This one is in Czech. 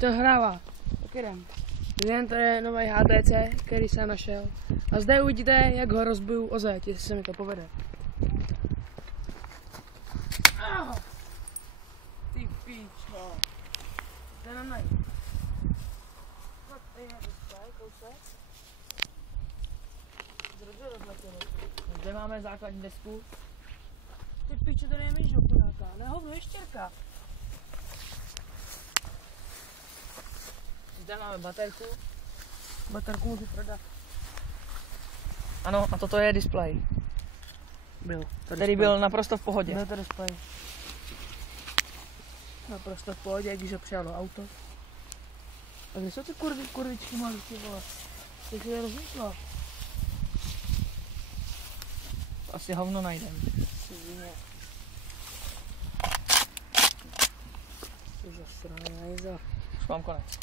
to hrává. Tak jdem. Jen to je nový HTC, který jsem našel. A zde uvidíte, jak ho rozbiju o zeď, jestli se mi to povede. Ty píčo. To je na najít. Tady je display, kousek. Zde máme základní desku. Ty píče, tady je myš nějaká, ne hovno, ještěrka. Zde máme baterku. Baterku můžu prodat. Ano, a toto je displej. Který byl naprosto v pohodě. Byl to displej. Naprosto v pohodě, když ho přijalo auto. A kde jsou ty kurvičky malý, ty vole? Jak se je rozmítlo? Asi hovno najdem. Jsi zasraný, nejza. Už mám konec.